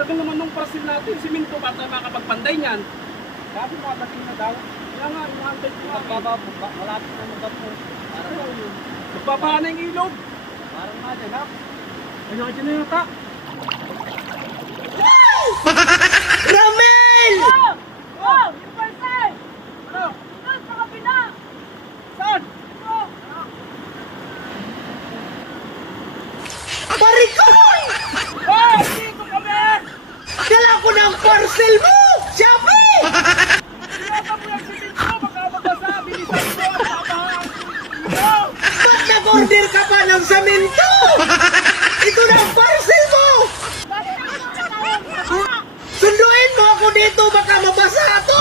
tagal naman nung parcel natin. Siminto ba tayo makapagpanday niyan? Sabi mo, dating na daw. Kaya nga, inaantay ko nga. Magbababo, malapit na nagat mo. Magbabaha na yung ilog. Parang nga dyan, ha? Ayun nga dyan na yata. Ramel! Oh! Oh! Yung parcel! Ano? Doon sa kabila! Saan? Oh! Parikoy! Oh! Dito kami! Dala ko ng parcel mo! Shopee! Sinata mo yung siminto. Baka mabasa. Bilisan mo. Babahaan ko yung ilog. Ba't nag-order ka pa ng samento? Ito na ang parcel mo! Bakit naman tayo? Sunduin mo ako dito, baka mabasa to!